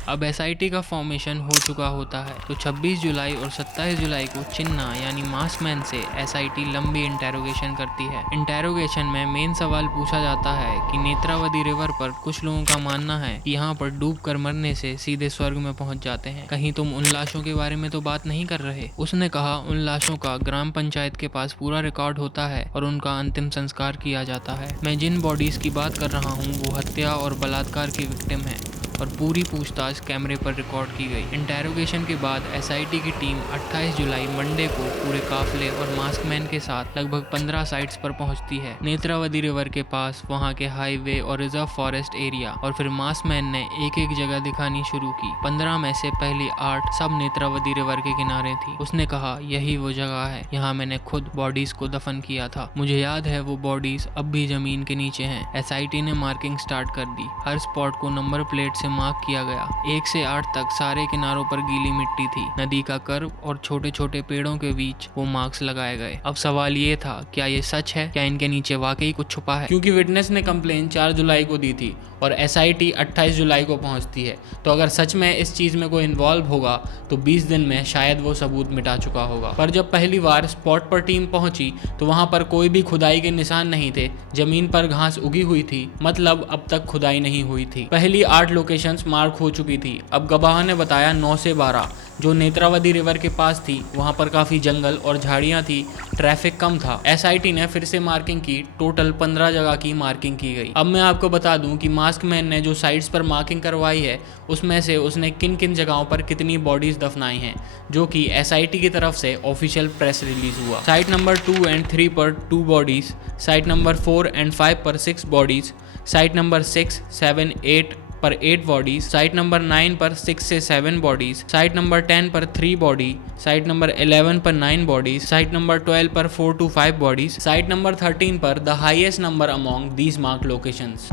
अब SIT का फॉर्मेशन हो चुका होता है, तो 26 जुलाई और 27 जुलाई को चिन्ना यानी मास्कमैन से SIT लंबी इंटेरोगेशन करती है। इंटेरोगेशन में मेन सवाल पूछा जाता है कि नेत्रावती रिवर पर कुछ लोगों का मानना है कि यहाँ पर डूब कर मरने से सीधे स्वर्ग में पहुँच जाते हैं, कहीं तुम उन लाशों के बारे में तो बात नहीं कर रहे। उसने कहा, उन लाशों का ग्राम पंचायत के पास पूरा रिकॉर्ड होता है और उनका अंतिम संस्कार किया जाता है। मैं जिन बॉडीज की बात कर रहा हूँ वो हत्या और बलात्कार की विक्टिम है और पूरी पूछताछ कैमरे पर रिकॉर्ड की गई। इंटेरोगेशन के बाद SIT की टीम 28 जुलाई मंडे को पूरे काफले और मास्कमैन के साथ लगभग 15 साइट्स पर पहुंचती है, नेत्रावती रिवर के पास, वहां के हाईवे और रिजर्व फॉरेस्ट एरिया। और फिर मास्कमैन ने एक एक जगह दिखानी शुरू की। 15 में से पहली 8 सब नेत्रावती रिवर के किनारे थी। उसने कहा, यही वो जगह है, यहाँ मैंने खुद बॉडीज को दफन किया था। मुझे याद है वो बॉडीज अब भी जमीन के नीचे हैं। SIT ने मार्किंग स्टार्ट कर दी। हर स्पॉट को नंबर प्लेट से मार्क किया गया। 1 से 8 तक सारे किनारों पर गीली मिट्टी थी। नदी का कर्व और छोटे छोटे पेड़ों के बीच वो मार्क्स लगाए गए। अब सवाल ये था, क्या ये सच है? क्या इनके नीचे वाकई कुछ छुपा है? क्योंकि विटनेस ने कंप्लेन 4 जुलाई को दी थी और SIT 28 जुलाई को पहुंचती है, तो अगर सच में इस चीज़ में कोई इन्वॉल्व होगा तो 20 दिन में शायद वो सबूत मिटा चुका होगा। पर जब पहली बार स्पॉट पर टीम पहुंची तो वहां पर कोई भी खुदाई के निशान नहीं थे। जमीन पर घास उगी हुई थी, मतलब अब तक खुदाई नहीं हुई थी। पहली 8 लोकेशंस मार्क हो चुकी थी। अब गवाह ने बताया 9 से 12 जो नेत्रावती रिवर के पास थी, वहां पर काफ़ी जंगल और झाड़ियां थी, ट्रैफिक कम था। SIT ने फिर से मार्किंग की, टोटल 15 जगह की मार्किंग की गई। अब मैं आपको बता दूं कि मास्कमैन ने जो साइट्स पर मार्किंग करवाई है उसमें से उसने किन किन जगहों पर कितनी बॉडीज दफनाई हैं, जो कि SIT की तरफ से ऑफिशियल प्रेस रिलीज हुआ। साइट नंबर 2 एंड 3 पर 2 बॉडीज, साइट नंबर 4 एंड 5 पर 6 बॉडीज, साइट नंबर 6, 7, 8 पर 8 बॉडीज, साइट नंबर 9 पर 6 से 7 बॉडीज, साइट नंबर 10 पर 3 बॉडी, साइट नंबर 11 पर 9 बॉडीज, साइट नंबर 12 पर 4 to 5 बॉडीज, साइट नंबर 13 पर the highest number among these mark locations.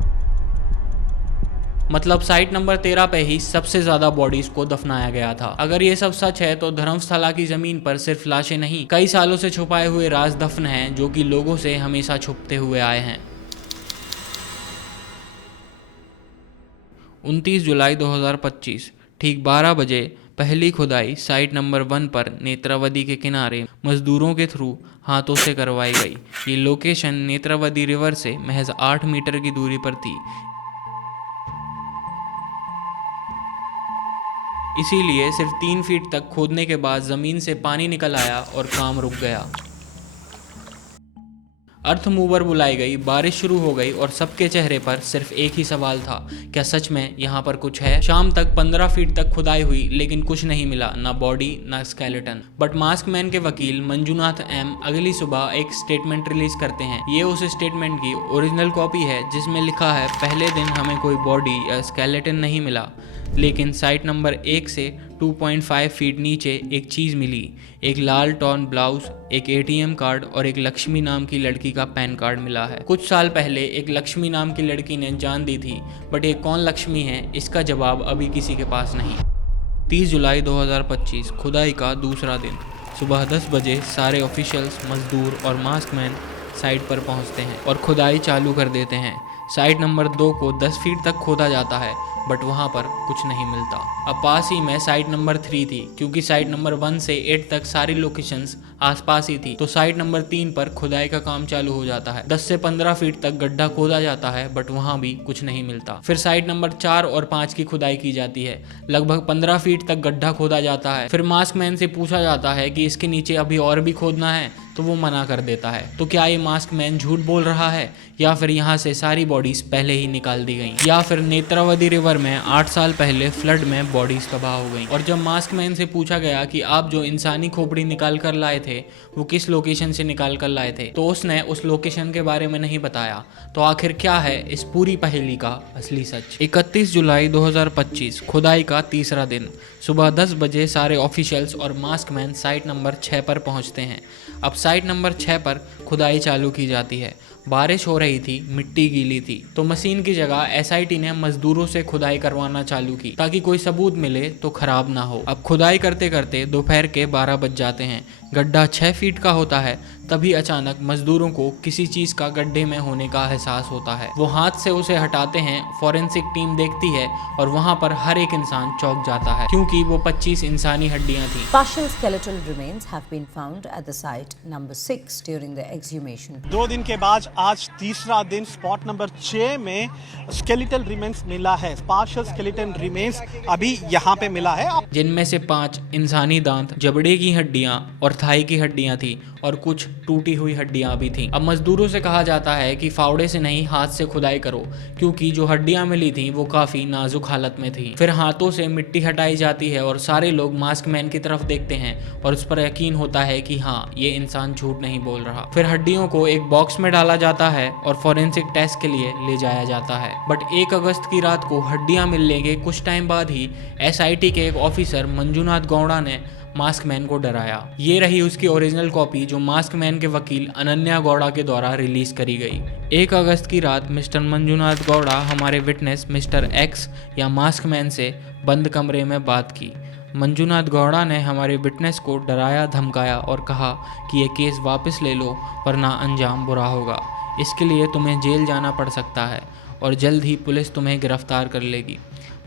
मतलब साइट नंबर 13 पे ही सबसे ज्यादा बॉडीज को दफनाया गया था। अगर ये सब सच है तो धर्मस्थला की जमीन पर सिर्फ लाशें नहीं, कई सालों से छुपाए हुए राज दफन हैं जो कि लोगों से हमेशा छुपते हुए आए हैं। 29 जुलाई 2025 ठीक 12 बजे पहली खुदाई साइट नंबर 1 पर नेत्रावती के किनारे मजदूरों के थ्रू हाथों से करवाई गई। ये लोकेशन नेत्रावती रिवर से महज 8 मीटर की दूरी पर थी, इसीलिए सिर्फ 3 फीट तक खोदने के बाद जमीन से पानी निकल आया और काम रुक गया। अर्थ मूवर बुलाई गई, बारिश शुरू हो गई और सबके चेहरे पर सिर्फ एक ही सवाल था, क्या सच में यहाँ पर कुछ है? शाम तक 15 फीट तक खुदाई हुई लेकिन कुछ नहीं मिला, ना बॉडी ना स्केलेटन। बट मास्कमैन के वकील मंजुनाथ एम अगली सुबह एक स्टेटमेंट रिलीज करते हैं। ये उस स्टेटमेंट की ओरिजिनल कॉपी है जिसमें लिखा है, पहले दिन हमें कोई बॉडी या स्केलेटन नहीं मिला, लेकिन साइट नंबर 1 से 2.5 फीट नीचे एक चीज़ मिली, एक लाल टॉर्न ब्लाउज, एक ATM कार्ड और एक लक्ष्मी नाम की लड़की का पैन कार्ड मिला है। कुछ साल पहले एक लक्ष्मी नाम की लड़की ने जान दी थी, बट ये कौन लक्ष्मी है इसका जवाब अभी किसी के पास नहीं। 30 जुलाई 2025 खुदाई का दूसरा दिन, सुबह 10 बजे सारे ऑफिशियल्स, मजदूर और मास्कमैन साइट पर पहुंचते हैं और खुदाई चालू कर देते हैं। साइट नंबर 2 को 10 फीट तक खोदा जाता है, बट वहाँ पर कुछ नहीं मिलता। अब पास ही में साइट नंबर 3 थी, क्योंकि साइट नंबर 1 से 8 तक सारी लोकेशंस आसपास ही थी, तो साइट नंबर 3 पर खुदाई का काम चालू हो जाता है। 10 से 15 फीट तक गड्ढा खोदा जाता है, बट वहाँ भी कुछ नहीं मिलता। फिर साइट नंबर 4 और 5 की खुदाई की जाती है, लगभग 15 फीट तक गड्ढा खोदा जाता है। फिर मास्कमैन से पूछा जाता है कि इसके नीचे अभी और भी खोदना है, तो वो मना कर देता है। तो क्या ये मास्कमैन झूठ बोल रहा है, या फिर यहाँ से सारी बॉडीज पहले ही निकाल दी गई, या फिर नेत्रावती रिवर में 8 साल पहले फ्लड में बॉडीज तबाह हो गई? और जब मास्कमैन से पूछा गया कि आप जो इंसानी खोपड़ी निकाल कर लाए थे थे वो किस लोकेशन से निकाल कर लाए थे, तो उसने उस लोकेशन के बारे में नहीं बताया। तो आखिर क्या है इस पूरी पहेली का असली सच? 31 जुलाई 2025 खुदाई का तीसरा दिन। सुबह 10 बजे सारे ऑफिशियल्स और मास्कमैन साइट नंबर 6 पर पहुंचते हैं। अब साइट नंबर 6 पर खुदाई चालू की जाती है। बारिश हो रही थी, मिट्टी गीली थी, तो मशीन की जगह एसआईटी ने मजदूरों से खुदाई करवाना चालू की ताकि कोई सबूत मिले तो खराब ना हो। अब खुदाई करते करते दोपहर के 12 बज जाते हैं। गड्ढा 6 फीट का होता है। तभी अचानक मजदूरों को किसी चीज का गड्ढे में होने का एहसास होता है। वो हाथ से उसे हटाते हैं। फॉरेंसिक टीम देखती है और वहाँ पर हर एक इंसान चौंक जाता है क्योंकि वो 25 इंसानी हड्डियाँ थी। Partial skeletal remains have been found at the site number 6 during the exhumation. 2 दिन के बाद आज तीसरा दिन स्पॉट नंबर 6 में स्केलेटल रिमेन्स मिला है। पार्शियल स्केलेटल रिमेन्स अभी यहाँ पे मिला है, जिनमें से 5 इंसानी दांत, जबड़े की हड्डियां और थाई की हड्डियां थी और कुछ टूटी हुई हड्डियां भी थीं। अब मजदूरों से कहा जाता है कि फावड़े से नहीं, हाथ से खुदाई करो, क्योंकि जो हड्डियां मिली थीं वो काफी नाजुक हालत में थीं। फिर हाथों से मिट्टी हटाई जाती है और सारे लोग मास्क मैन की तरफ देखते हैं और उस पर यकीन होता है कि हाँ, ये इंसान झूठ नहीं बोल रहा। फिर हड्डियों को एक बॉक्स में डाला जाता है और फॉरेंसिक टेस्ट के लिए ले जाया जाता है। बट 1 अगस्त की रात को हड्डियां मिलने के कुछ टाइम बाद ही एसआईटी के एक ऑफिसर मंजूनाथ गौड़ा ने मास्क मैन को डराया। ये रही उसकी ओरिजिनल कॉपी जो मास्क मैन के वकील अनन्या गौड़ा के द्वारा रिलीज करी गई। 1 अगस्त की रात मिस्टर मंजूनाथ गौड़ा हमारे विटनेस मिस्टर एक्स या मास्क मैन से बंद कमरे में बात की। मंजूनाथ गौड़ा ने हमारे विटनेस को डराया, धमकाया और कहा कि ये केस वापस ले लो वरना अंजाम बुरा होगा। इसके लिए तुम्हें जेल जाना पड़ सकता है और जल्द ही पुलिस तुम्हें गिरफ्तार कर लेगी।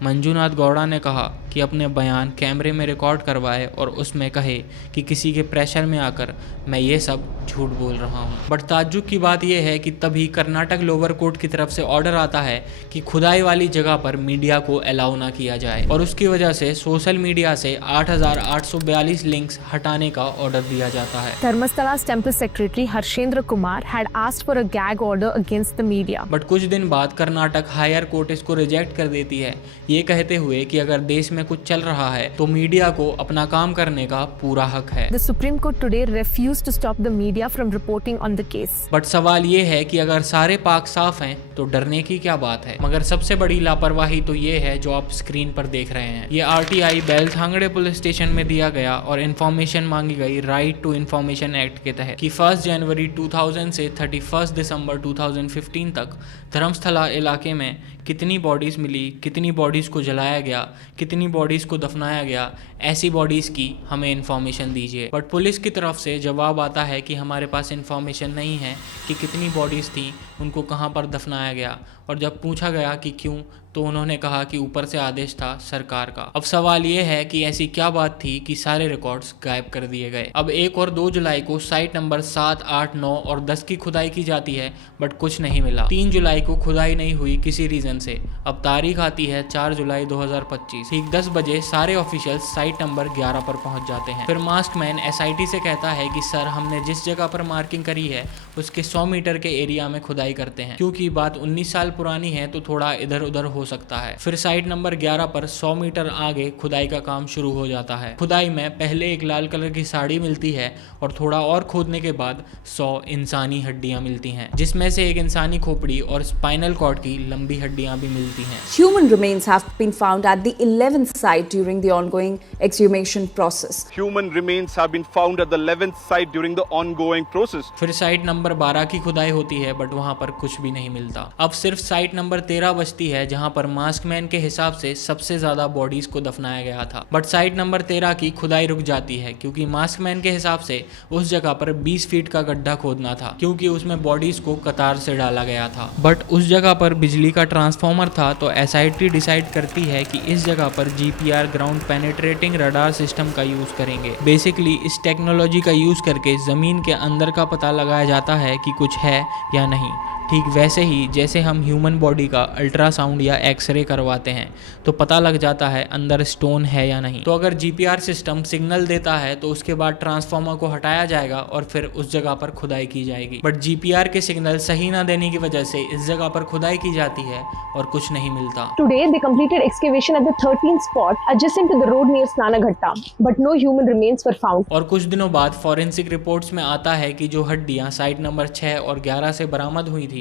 मंजूनाथ गौड़ा ने कहा कि अपने बयान कैमरे में रिकॉर्ड करवाए और उसमें कहे कि किसी के प्रेशर में आकर मैं ये सब झूठ बोल रहा हूँ। बट ताज्जुब की बात यह है कि तभी कर्नाटक लोअर कोर्ट की तरफ से ऑर्डर आता है कि खुदाई वाली जगह पर मीडिया को अलाउ ना किया जाए और उसकी वजह से सोशल मीडिया से 8,842 लिंक्स हटाने का ऑर्डर दिया जाता है। Dharmastala's temple secretary Harshendra Kumar had asked for a gag order against the media. But कुछ दिन बाद कर्नाटक हायर कोर्ट इसको रिजेक्ट कर देती है, ये कहते हुए कि अगर देश में कुछ चल रहा है तो मीडिया को अपना काम करने का पूरा हक है। The Supreme Court today refused to stop the media from reporting on the case. But सवाल ये है कि अगर सारे पाक साफ हैं तो डरने की क्या बात है? मगर सबसे बड़ी लापरवाही तो ये है जो आप स्क्रीन पर देख रहे हैं। ये आरटीआई बेलथांगड़े पुलिस स्टेशन में दिया गया और इन्फॉर्मेशन मांगी गई राइट टू इन्फॉर्मेशन एक्ट के तहत कि 1 जनवरी 2000 से 31 दिसंबर 2015 तक धर्मस्थला इलाके में कितनी बॉडीज़ मिली, कितनी बॉडीज़ को जलाया गया, कितनी बॉडीज़ को दफनाया गया, ऐसी बॉडीज़ की हमें इन्फॉर्मेशन दीजिए। बट पुलिस की तरफ से जवाब आता है कि हमारे पास इन्फॉर्मेशन नहीं है कि कितनी बॉडीज़ थी, उनको कहाँ पर दफनाया गया। और जब पूछा गया कि क्यों, तो उन्होंने कहा कि ऊपर से आदेश था सरकार का। अब सवाल ये है कि ऐसी क्या बात थी कि सारे रिकॉर्ड्स गायब कर दिए गए। अब 1 और 2 जुलाई को साइट नंबर 7, 8, 9 और 10 की खुदाई की जाती है बट कुछ नहीं मिला। 3 जुलाई को खुदाई नहीं हुई किसी रीजन से। अब तारीख आती है 4 जुलाई 2025। ठीक 10 बजे सारे ऑफिशियल्स साइट नंबर 11 पर पहुंच जाते हैं। फिर मास्क मैन एसआईटी से कहता है कि सर, हमने जिस जगह पर मार्किंग करी है उसके 100 मीटर के एरिया में खुदाई करते हैं, क्योंकि बात 19 साल पुरानी है तो थोड़ा इधर उधर हो सकता है। फिर साइट नंबर 11 पर 100 मीटर आगे खुदाई का काम शुरू हो जाता है। खुदाई में पहले एक लाल कलर की साड़ी मिलती है और थोड़ा और खोदने के बाद 100 इंसानी हड्डियां मिलती हैं, जिसमें से एक इंसानी खोपड़ी और स्पाइनल कॉर्ड की लंबी हड्डियां भी मिलती हैं। Human remains have been found at the 11th site during the ongoing exhumation process. Human remains have been found at the 11th site during the ongoing process. फिर साइट नंबर 12 की खुदाई होती है बट वहां पर कुछ भी नहीं मिलता। अब सिर्फ साइट नंबर 13 बचती है जहां पर मास्कमैन के हिसाब से सबसे ज्यादा बॉडीज को दफनाया गया था। बट साइट नंबर 13 की खुदाई रुक जाती है क्योंकि मास्कमैन के हिसाब से उस जगह पर 20 फीट का गड्ढा खोदना था, क्योंकि उसमें बॉडीज को कतार से डाला गया था। बट उस जगह पर बिजली का ट्रांसफार्मर था, तो एसआईटी डिसाइड करती है कि इस जगह पर GPR ground penetrating radar system का यूज करेंगे। बेसिकली इस टेक्नोलॉजी का यूज करके जमीन के अंदर का पता लगाया जाता है कि कुछ है या नहीं। ठीक वैसे ही जैसे हम ह्यूमन बॉडी का अल्ट्रासाउंड या एक्सरे करवाते हैं तो पता लग जाता है अंदर स्टोन है या नहीं। तो अगर जीपीआर सिस्टम सिग्नल देता है तो उसके बाद ट्रांसफार्मर को हटाया जाएगा और फिर उस जगह पर खुदाई की जाएगी। बट जीपीआर के सिग्नल सही ना देने की वजह से इस जगह पर खुदाई की जाती है और कुछ नहीं मिलता। Today they completed excavation at the 13th spot adjacent to the road near Snanaghatta, but no human remains were found. और कुछ दिनों बाद फॉरेंसिक रिपोर्ट्स में आता है कि जो हड्डियां साइट नंबर 6 और 11 से बरामद हुई थी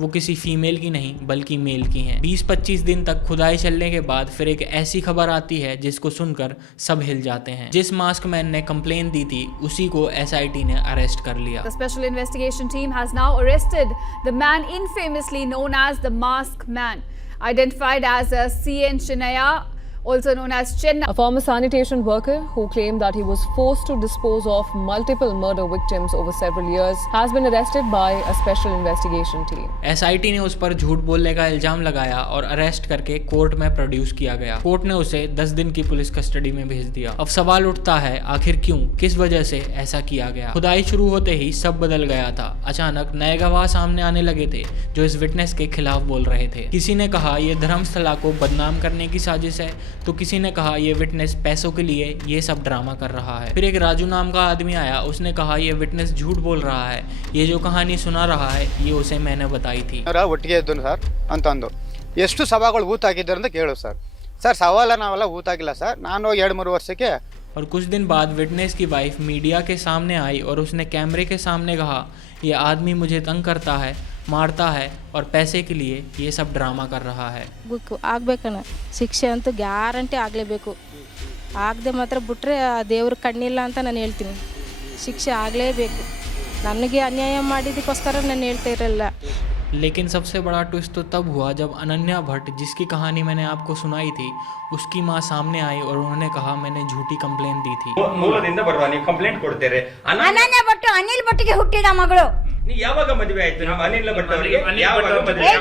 वो किसी फीमेल की नहीं बल्कि मेल की हैं। 20-25 दिन तक खुदाई चलने के बाद फिर एक ऐसी खबर आती है जिसको सुनकर सब हिल जाते हैं। जिस मास्क मैन ने कंप्लेन दी थी उसी को एसआईटी ने अरेस्ट कर लिया। The special investigation team has now arrested the man infamously known as the Mask Man, identified as CN Chinaya, also known as Chenna. A former sanitation worker who claimed that he was forced to dispose of multiple murder victims over several years has been arrested by a special investigation team. SIT ने उस पर झूठ बोलने का इल्जाम लगाया और arrest करके कोर्ट में प्रोड्यूस किया गया। कोर्ट ने उसे 10 दिन की पुलिस कस्टडी में भेज दिया। अब सवाल उठता है आखिर क्यों, किस वजह से ऐसा किया गया। खुदाई शुरू होते ही सब बदल गया था। अचानक नए गवाह सामने आने लगे थे जो इस विटनेस के खिलाफ बोल रहे थे। किसी ने कहा यह धर्मस्थला को बदनाम करने की साजिश है तो किसी ने कहा ये विटनेस पैसों के लिए ये सब ड्रामा कर रहा है। फिर एक राजू नाम का आदमी आया, उसने कहा ये विटनेस झूठ बोल रहा है, ये जो कहानी सुना रहा है ये उसे मैंने बताई थी। ಒಟ್ಟಿಗೆ ಇದ್ದನು ಸರ್ ಅಂತಂದು ಎಷ್ಟು ಸಭಾಗಳು ಊತ ಹಾಕಿದ್ದಾರೆ ಅಂತ ಕೇಳು ಸರ್ ಸರ್ ಸವಾಲ ನಾವೆಲ್ಲ ಊತ ಹಾಕಿಲ್ಲ ಸರ್ ನಾನು 2-3 ವರ್ಷಕ್ಕೆ। और कुछ दिन बाद विटनेस की वाइफ मीडिया के सामने आई और उसने कैमरे के सामने कहा ये आदमी मुझे तंग करता है, मारता है और पैसे के लिए ये सब ड्रामा कर रहा है। ಆಗಬೇಕಣ್ಣ ಶಿಕ್ಷೆ ಅಂತೂ ಗ್ಯಾರಂಟಿ ಆಗಲೇಬೇಕು, ಆಗದೆ ಮಾತ್ರ ಬಿಟ್ಟರೆ ದೇವ್ರ ಕಣ್ಣಿಲ್ಲ ಅಂತ ನಾನು ಹೇಳ್ತೀನಿ। ಶಿಕ್ಷೆ ಆಗಲೇಬೇಕು, ನನಗೆ ಅನ್ಯಾಯ ಮಾಡಿದ್ದಕ್ಕೋಸ್ಕರ ನಾನು ಹೇಳ್ತಾ ಇರಲ್ಲ। लेकिन सबसे बड़ा ट्विस्ट तो तब हुआ जब अनन्या भट्ट, जिसकी कहानी मैंने आपको सुनाई थी, उसकी मां सामने आई और उन्होंने कहा मैंने झूठी कंप्लेंट दी थी। ಮೂಲದಿಂದ ಬರುವ ನೀವು ಕಂಪ್ಲೇಂಟ್ ಕೊಡ್ತೀರಿ। ಅನನ್ಯ ಭಟ್ ಅನಿಲ್ ಭಟ್ಗೆ ಹುಟ್ಟಿದ ಮಗಳು। ನೀ ಯಾವಾಗ ಮದುವೆ ಆಯ್ತು ನಮ್ಮ ಅನಿಲ್ ಭಟ್ ಅವರಿಗೆ? ಯಾವಾಗ ಮದುವೆ?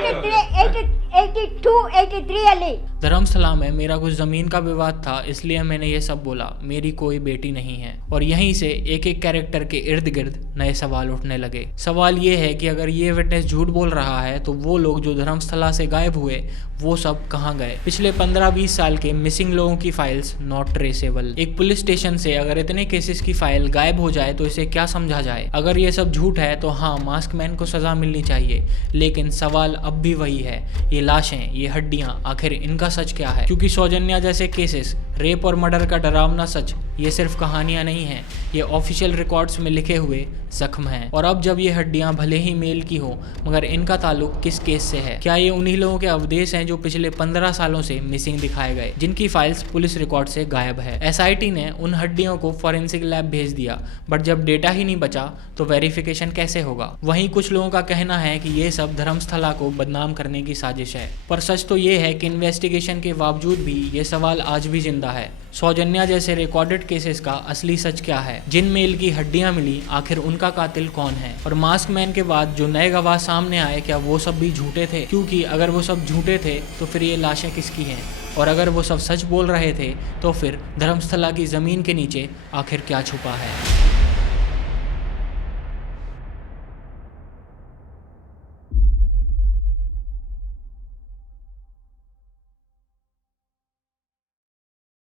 82-83 ಅಲ್ಲಿ। धर्मस्थला में मेरा कुछ ज़मीन का विवाद था इसलिए मैंने ये सब बोला। मेरी कोई बेटी नहीं है। और यहीं से एक एक कैरेक्टर के इर्द गिर्द नए सवाल उठने लगे। सवाल ये है कि अगर ये विटनेस झूठ बोल रहा है तो वो लोग जो धर्मस्थला से गायब हुए वो सब कहाँ गए। पिछले 15-20 साल के मिसिंग लोगों की फाइल्स नॉट ट्रेसेबल। एक पुलिस स्टेशन से अगर इतने केसेस की फाइल गायब हो जाए तो इसे क्या समझा जाए। अगर ये सब झूठ है तो हाँ, मास्क मैन को सजा मिलनी चाहिए, लेकिन सवाल अब भी वही है, ये लाशें, ये हड्डियां, आखिर इनका सच क्या है। क्योंकि सौजन्या जैसे केसेस, रेप और मर्डर का डरावना सच, ये सिर्फ कहानियां नहीं हैं, ये ऑफिशियल रिकॉर्ड्स में लिखे हुए जख्म हैं। और अब जब ये हड्डियां भले ही मेल की हो मगर इनका ताल्लुक किस केस से है। क्या ये उन्हीं लोगों के अवदेश हैं जो पिछले 15 सालों से मिसिंग दिखाए गए, जिनकी फाइल्स पुलिस रिकॉर्ड से गायब है। एसआईटी ने उन हड्डियों को फॉरेंसिक लैब भेज दिया, बट जब डेटा ही नहीं बचा तो वेरिफिकेशन कैसे होगा। वहीं कुछ लोगों का कहना है कि ये सब धर्मस्थला को बदनाम करने की साजिश है। पर सच तो ये है कि इन्वेस्टिगेशन के बावजूद भी ये सवाल आज भी जिंदा है। सौजन्या जैसे रिकॉर्डेड केसेस का असली सच क्या है। जिन मेल की हड्डियां मिली आखिर उनका कातिल कौन है। और मास्क मैन के बाद जो नए गवाह सामने आए क्या वो सब भी झूठे थे। क्योंकि अगर वो सब झूठे थे तो फिर ये लाशें किसकी हैं। और अगर वो सब सच बोल रहे थे तो फिर धर्मस्थला की ज़मीन के नीचे आखिर क्या छुपा है।